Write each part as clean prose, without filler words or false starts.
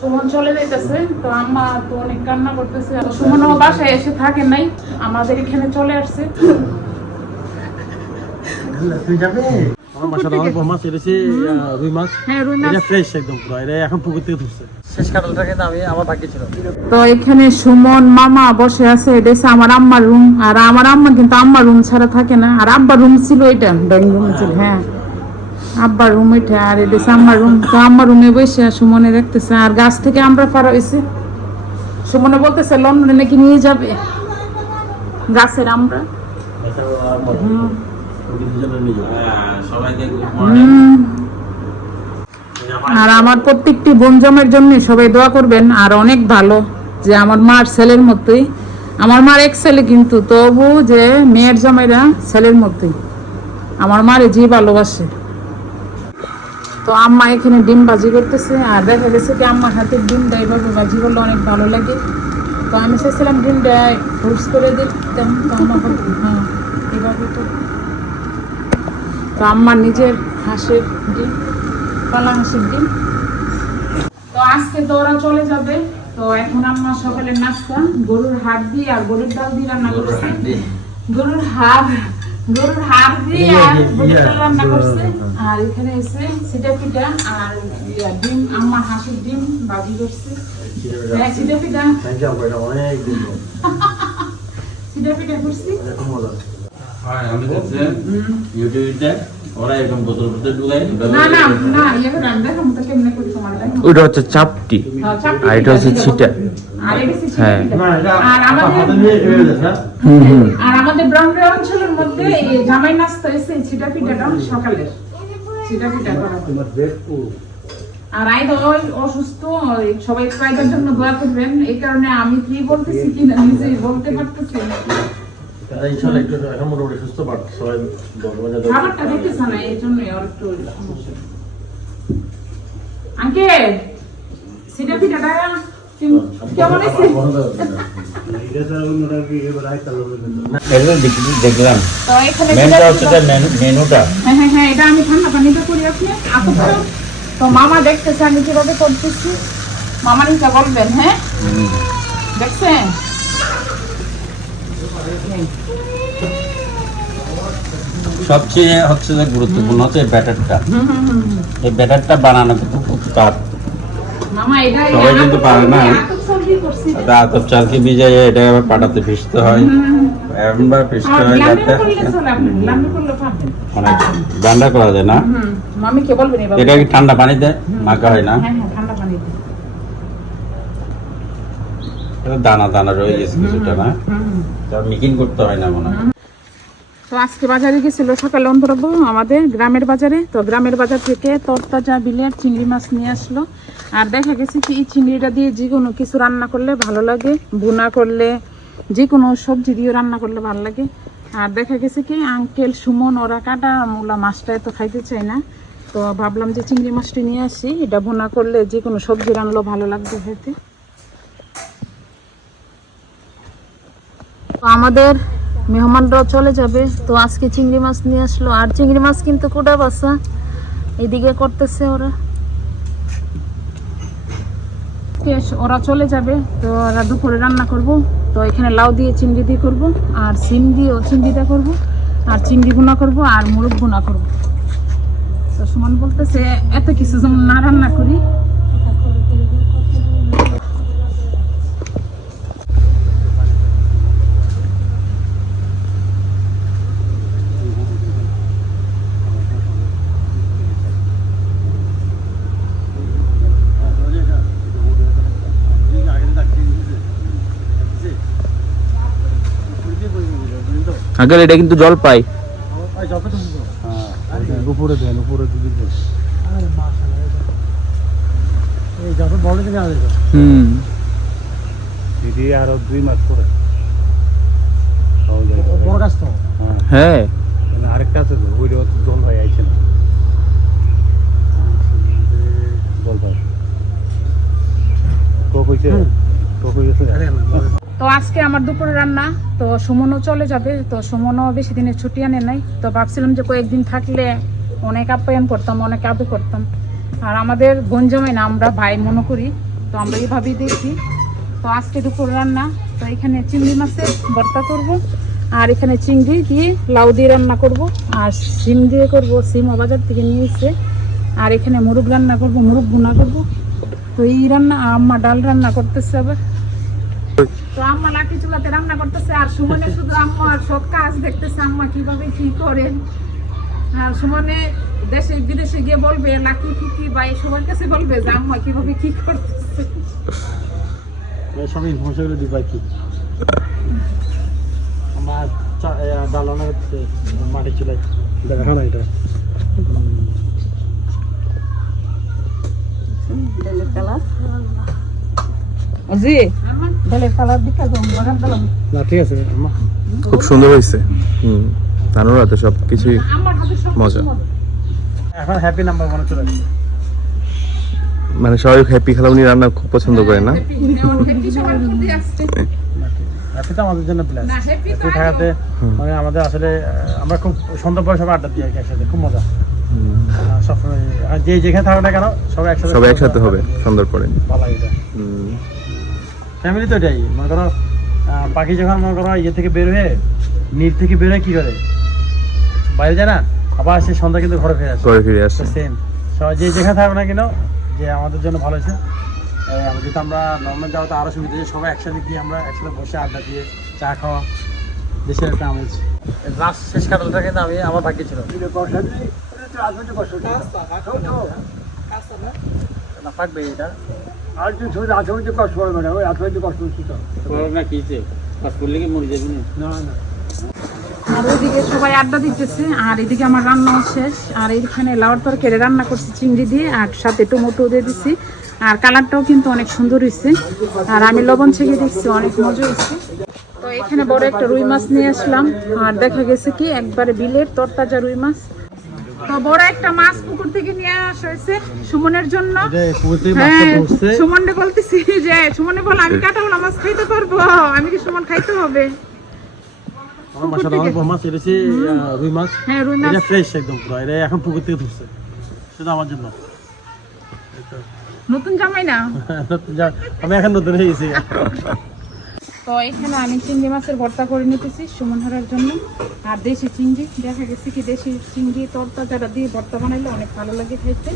সুমন চলে যাইতেছে, তো আম্মা তো অনেক কান্না করতেছে। সুমন বাসায় এসে থাকে নাই, আমাদের এখানে চলে আসছে। তুই যাবে? আমার বাসাটা অনেক বড় মাছ এনেছে, রুই মাছ। হ্যাঁ, রুই মাছ এটা ফ্রেশ একদম পুরো। এটা এখন পুকুর থেকে ধরছে। শেষ কাটালটা কিন্তু আমি আমার ভাগ্যে ছিল। তো এখানে সুমন মামা বসে আছে, এটা হচ্ছে আমার আম্মার রুম। আর আমার আম্মা কিন্তু আম্মার রুম ছাড়া থাকে না। আর আব্বার রুম ছিল এটা, ড্রয়িং রুম ছিল। হ্যাঁ, আব্বার রুম এটা, আর এটা হচ্ছে আম্মার রুম। তো আম্মার রুমে বসে সুমনে দেখতেছে। আর গাছ থেকে আমরা পারা হয়েছে। সুমনে বলতেছে লন্ডনে নাকি নিয়ে যাবে গাছের আমরা। আর আমার প্রত্যেকটি বোনজমের জন্য সবাই দোয়া করবেন। আর অনেক ভালো যে আমার মার ছেলের মতোই, আমার মার এক ছেলে কিন্তু তবু যে মেয়ের জামাইরা ছেলের মতোই আমার মারে যে ভালোবাসে। তো আম্মা এখানে ডিম ভাজি করতেছে। আর দেখা গেছে কি আম্মার হাতের ডিমটা এইভাবে ভাজি করলে অনেক ভালো লাগে। তো আমি চাইছিলাম ডিমটা ফোর্স করে দিতাম, তো আম্মা বলতো হ্যাঁ এইভাবে। তো আম্মার নিজের হাঁসের ডিম, পালা হাঁসের ডিম। তো আজকে তো ওরা চলে যাবে। তো এখন আম্মা সকালের নাস্তা গরুর হাড় দিয়ে আর গরুর ডাল দিয়ে রান্না করছে। গরুর হাড় দিয়ে আর গরুর ডাল রান্না করছে। আর এখানে এসে সিটা পিঠা আর ডিম, আম্মা হাঁসের ডিম ভাজি করছে। হ্যাঁ, সিটা পিঠা সিটা পিঠা করছি। আমি হচ্ছে ইউটিউবে ওরা এরকম বোতল বোতল ঢুকাই না এবার রান্না দেখো তো কেমনে করি তোমার দেখো। ওটা হচ্ছে চাপটি আর এটা হচ্ছে ছিটা। আর এটা হচ্ছে হ্যাঁ। আর আমাদের ব্রাহ্মণ অঞ্চলের মধ্যে এই জামাই নাস্তা হয়েছে ছিটা পিঠাটা সকালের ছিটা পিঠা করা। আর আইদা অসুস্থ, সবাই আইদার জন্য দোয়া করবেন। এই কারণে আমি কি বলতেছি কিনা নিজে বলতে পারতেছি না। ইনশাআল্লাহ একটু এখন মোটামুটি সুস্থ পাচ্ছে সবাই। খাবারটা দেখতেছ না, এই জন্যই আর একটু সমস্যা। আঙ্কেল সিটা পিঠাটা কেমন আছে? দেখলাম তো এখানে মেনুটা হচ্ছে মেনুটা। হ্যাঁ এটা আমি ঠান্ডা পানিতে করি আপনি আপু। তো মামা দেখতেছে আমি কিভাবে করতেছি, মামা নিতে বলবেন। হ্যাঁ দেখছেন? সবচেয়ে হচ্ছে যে গুরুত্বপূর্ণ হচ্ছে এই ব্যাটারটা। এই ব্যাটারটা বানানো কিন্তু খুব টাফ। মামা এটা সবাই কিন্তু পারে না। আতপ সবজি করছি। আতপ চালকে ভিজাইয়ে এটা আবার পাটাতে ভিজতে হয়, এমনভাবে ভিজতে হয় যাতে অনেক গান্ডা করা যায় না। মামি কে বলবেন এবার? এটা কি ঠান্ডা পানিতে মাখা হয় না? হ্যাঁ ঠান্ডা পানিতে। এটা দানা দানা রয়ে গেছে কিছুটা না, তার মিকিং করতে হয় না মনে হয়। তো আজকে বাজারে গেছিল সকালে অন্তরব আমাদের গ্রামের বাজারে। তো গ্রামের বাজার থেকে তরতাজা বিলের চিংড়ি মাছ নিয়ে আসলো। আর দেখা গেছে কি এই চিংড়িটা দিয়ে যে কোনো কিছু রান্না করলে ভালো লাগে, ভুনা করলে, যে কোনো সবজি দিয়ে রান্না করলে ভালো লাগে। আর দেখা গেছে কি আঙ্কেল সুমন ওরা কাটা মূলা মাছটা এত খাইতে চায় না। তো ভাবলাম যে চিংড়ি মাছটি নিয়ে আসি, এটা ভুনা করলে যে কোনো সবজি রান্নাও ভালো লাগবে খেতে। তো আমাদের মেহমানরাও চলে যাবে, তো আজকে চিংড়ি মাছ নিয়ে আসলো। আর চিংড়ি মাছ কিন্তু কোটা বাসা এদিকে করতেছে ওরা। ওরা চলে যাবে, তো ওরা দুপুরে রান্না করব। তো এখানে লাউ দিয়ে চিংড়ি দিয়ে করবো, আর সিম দিয়েও চিংড়িটা করবো, আর চিংড়ি ভুনা করবো, আর মুরগ ভুনা করবো। তো সুমন বলতেছে এত কিছু যেমন না রান্না করি। আঙ্কেল এটা কিন্তু জল পাই। উপরে দেন, উপরে দিকে দেন। এই যত বড় থেকে আগে দিদি আর 2 মাস পরে বড় গাছ তো। হ্যাঁ আরেকটা আছে তো, ওই জল ভাই আইছেন জল ভাই তো আজকে আমার দুপুরে রান্না। তো সুমনও চলে যাবে, তো সুমনও বেশি দিনের ছুটি আনে নাই। তো ভাবছিলাম যে কয়েকদিন থাকলে অনেক আপ্যায়ন করতাম, অনেক আদর করতাম। আর আমাদের বোন জামাই না, আমরা ভাই মনে করি। তো আমরা এইভাবেই দেখি। তো আজকে দুপুর রান্না, তো এখানে চিংড়ি মাছের ভর্তা করব, আর এখানে চিংড়ি দিয়ে লাউ দিয়ে রান্না করব, আর সিম দিয়ে করব, সিমও বাজার থেকে নিয়ে এসে, আর এখানে মুরগ রান্না করব, মুরগ ভুনা করব। তো এই রান্না, আম্মা ডাল রান্না করতেছে আবার। তো আম্মা লাঠি চুলাতে রান্না করতেছে, আর সুমনে শুধু আম্মার সব কাজ দেখতেছে, আম্মা কিভাবে কি করে। আর সুমনে দেশে বিদেশে গিয়ে বলবে, লাকি কি বা এই সবার কাছে বলবে যে আম্মা কিভাবে কি করতেছে। সব ইনফরমেশনগুলো দিবা কি আমার ডালানোর মাটি চুলাই দেখা না এটা জি বেলের কালার দিকে বাগান দিলাম না, ঠিক আছে আম্মা। খুব সুন্দর হয়েছে। নানুর হাতে সব কিছুই আমার হাতে সব মজা। এখন হ্যাপি নাম্বার 1 চলে আসছে। মানে সবাই হ্যাপি খালা উনি রান্না খুব পছন্দ করেন না? হ্যাপি তো আমাদের জন্য প্লাস। না, happy তো হ্যাপি থাকাতে মানে আমাদের আসলে আমরা খুব সন্ধ্যা পরে সবাই আড্ডা দিই আর কি একসাথে, খুব মজা। সবসময় যে যেখানে থাকো না কেন সবাই একসাথে হবে সন্ধ্যার পরে। ভালো লাগে এটা। ফ্যামিলি তো এটাই মনে করো। পাখি যখন মনে করো ইয়ে থেকে বের হয়ে নীল থেকে বের হয়ে কি করে বাইরে যায় না, আবার সে সন্ধ্যা কিন্তু ঘরে ফিরে আসে সেম। সবাই যে যেখানে থাকো না কেন, যে আমাদের জন্য ভালো হয়েছে। যেহেতু আমরা নর্মাল যাওয়া তো আরো সুবিধা, সবাই একসাথে গিয়ে আমরা একসাথে বসে আড্ডা দিয়ে চা খাওয়া, দেশের একটা আমেজ। লাস্ট শেষ কাটালটা কিন্তু আমি আমার ভাগ্যে ছিল না থাকবে এটা। আর যে ছবি আঠেরোতে কষ্ট করবে না, ওই আঠেরোতে কষ্ট হচ্ছে তো করোনা কিছে কাজ করলে কি মরে যাবে না না। আর ওইদিকে সবাই আড্ডা দিতেছে, আর এদিকে আমার রান্নাও শেষ। আর এইখানে লাউর তরকারি রান্না করছি চিংড়ি দিয়ে, আর সাথে টমেটো দিয়ে দিচ্ছি। আর কালারটাও কিন্তু অনেক সুন্দর হয়েছে, আর আমি লবণ ছেঁকে দিচ্ছি, অনেক মজা হয়েছে। তো এখানে বড় একটা রুই মাছ নিয়ে আসলাম, আর দেখা গেছে কি একবারে বিলের তরতাজা রুই মাছ। তো বড় একটা মাছ পুকুর থেকে নিয়ে আসা হয়েছে সুমনের জন্য। হ্যাঁ, সুমনে বলতেছি যে সুমনে বল আমি কাটাওয়ালা মাছ খাইতে পারবো, আমি কি সুমন খাইতে হবে? আমার বাসাটা অনেক বড় মাছ, এটা হচ্ছে রুই মাছ। হ্যাঁ, রুই মাছ এটা ফ্রেশ একদম পুরো, এটা এখন পুকুর থেকে ধরছে, শুধু আমার জন্য। নতুন জামাই না। আমি এখন নতুন হয়ে গেছি। তো এখানে আমি চিংড়ি মাছের ভর্তা করে নিতেছি সুমন হরার জন্য। আর দেশি চিংড়ি, দেখা গেছে কি দেশি চিংড়ি তরতাজাটা দিয়ে ভর্তা বানাইলে অনেক ভালো লাগে খাইতে।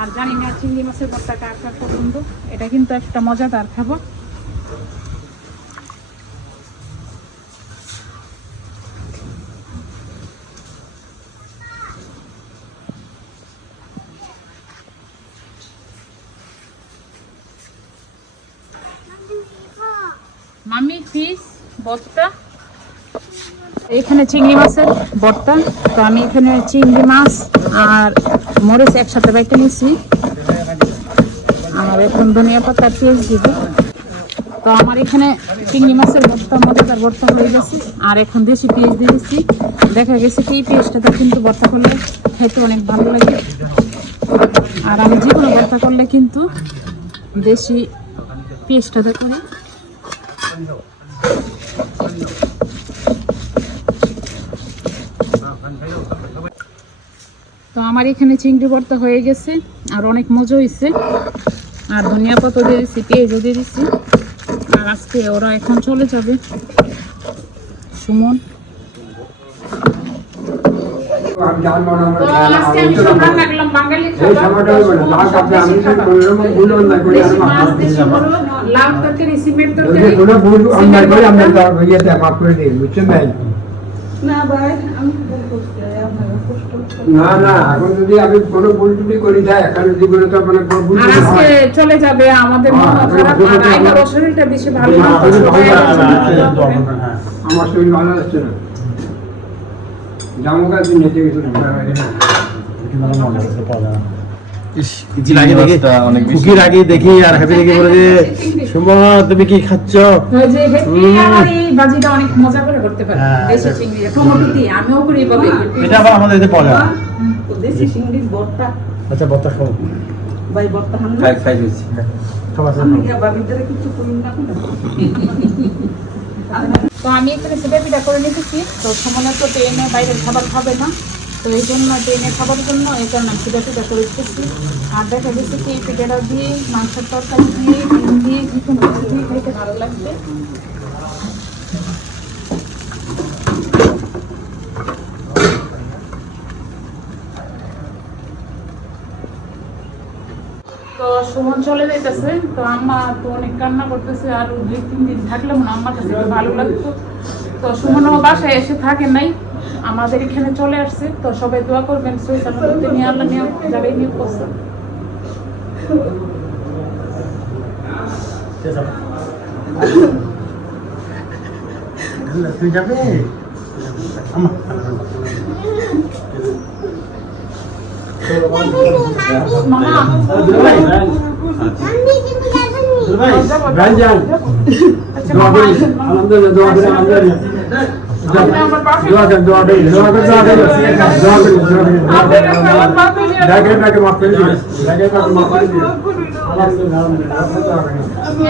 আর জানি না চিংড়ি মাছের ভর্তা কার কার পছন্দ, এটা কিন্তু একটা মজাদার খাবার। মামি ফিশ ভর্তা, এখানে চিংড়ি মাছের ভর্তা। তো আমি এখানে চিংড়ি মাছ আর মরিচ একসাথে বাইটে নিয়েছি, আর এখন ধনিয়া পাতা পেঁয়াজ দিব। তো আমার এখানে চিংড়ি মাছের ভর্তা মজাদার ভর্তা হয়ে গেছে, আর এখন দেশি পেঁয়াজ দিয়েছি। দেখা গেছে কি এই পেঁয়াজটা কিন্তু ভর্তা করলে খেতে অনেক ভালো লাগে। আর আমি যে কোনো ভর্তা করলে কিন্তু দেশি পেঁয়াজটা করি। তো আমার এখানে চিংড়ি ভর্তা হয়ে গেছে, আর অনেক মজা হয়েছে। আর ধনিয়া পাতা দিয়ে দিচ্ছি, পেঁয়াজও দিয়ে দিচ্ছি। আর আজকে ওরা এখন চলে যাবে সুমন। তো আজকে আমি সব রান্না করলাম বাঙালি খাবার, দেশি খাবার। দেশি মাছ, দেশি গরু, লাউ তরকারি, সিমেন্ট তরকারি, না ভাই আমি ভুল করছি, আপনারা কষ্ট না না, এখন যদি আমি কোনো ভুল ত্রুটি করি যায়, এখন জীবনে তো মানে কোনো ভুল আর ত্রুটি আজকে হয়। চলে যাবে আমাদের মন খারাপ। আর আইনার শরীরটা বেশি ভালো না, তো সবাই আমার শরীর ভালো লাগছে না, জামু গাছ নিতে গেছিলাম। কুকির আগে দেখি আর হ্যাপি দেখি বলে যে সুমন তুমি কি খাচ্ছ? ওই যে হেপি আর এই বাজিটা অনেক মজা করে করতে পারে, দেশি চিংড়ি টমেটো দিয়ে আমিও করি বলে। এটা আবার আমাদের এতে পাওয়া যায় না। তো দেশি চিংড়ির ভর্তা আচ্ছা বত্তা খাও, ভাই ভর্তা হান না খাই হইছে খাবার আমি কি বাবিদের কিছু করি না কোনো। তো আমি এখানে সেটা পিঠা করে নিতেছি। তো সুমনের তো ট্রেনে বাইরের খাবার খাবে না, তো তো এই জন্য ট্রেনে খাবার জন্য এই কারণে পিঠা টিঠা করে দিতেছি। আর দেখা গেছে কি পিঠাটা দিয়ে মাংসের তরকারি দিয়ে ডিম দিয়ে চিকেন দিয়ে খেতে ভালো লাগবে। তো সুমন চলে যাইতেছে, তো আম্মা তো অনেক কান্না করতেছে, আর 2-3 দিন থাকলে মনে হয় আমার কাছে একটু ভালো লাগতো। তো সুমন আমার বাসায় এসে থাকে নাই, আমাদের এখানে চলে আসছে। তো সবাই দোয়া করবেন, সই সালামতে নিয়ে আল্লাহ নিয়ে জায়গায় নিয়ে করছে। তুই যাবে মামা ভাই যান আচ্ছা দোয়া মামা করি আসেন, মামা। আলহামদুলিল্লাহ দোয়া করি আলহামদুলিল্লাহ আমার বাপে দোয়া করি দোয়া করি দোয়া করি দোয়া করি দোয়া করি দোয়া করি আপনার কাছে আমার বাপে ডাকে ডাকে মাফ করে দিন ডাকে ডাকে মাফ করে দিন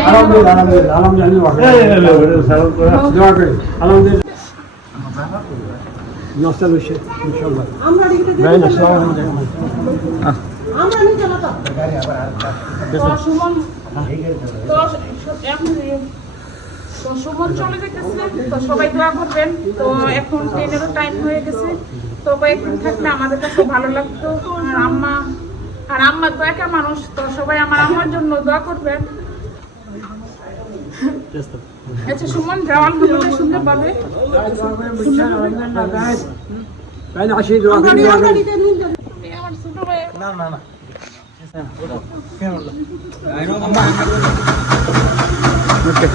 আলহামদুলিল্লাহ আলহামদুলিল্লাহ আলহামদুলিল্লাহ আলহামদুলিল্লাহ দোয়া করি আলহামদুলিল্লাহ নষ্ট হইছে ইনশাআল্লাহ আমরা রিক্সা ভাই না সবাই আমরা নিচে মাথা তো সুমন তো এখন তো সুমন চলে যেতেছে, তো সবাই দোয়া করবেন। তো এখন ট্রেনেরও টাইম হয়ে গেছে, তো কয়েকদিন থাকলে আমাদের কাছে ভালো লাগতো। আর আম্মা তো একা মানুষ, তো সবাই আমার আম্মার জন্য দোয়া করবেন। আচ্ছা সুমন যাও, আলহামদুলিল্লাহ সুন্দর পাবে। ভাই না আসি দোয়া করি দোয়া করি আমার ছোট ভাই না না না কেন বললাম? ওকে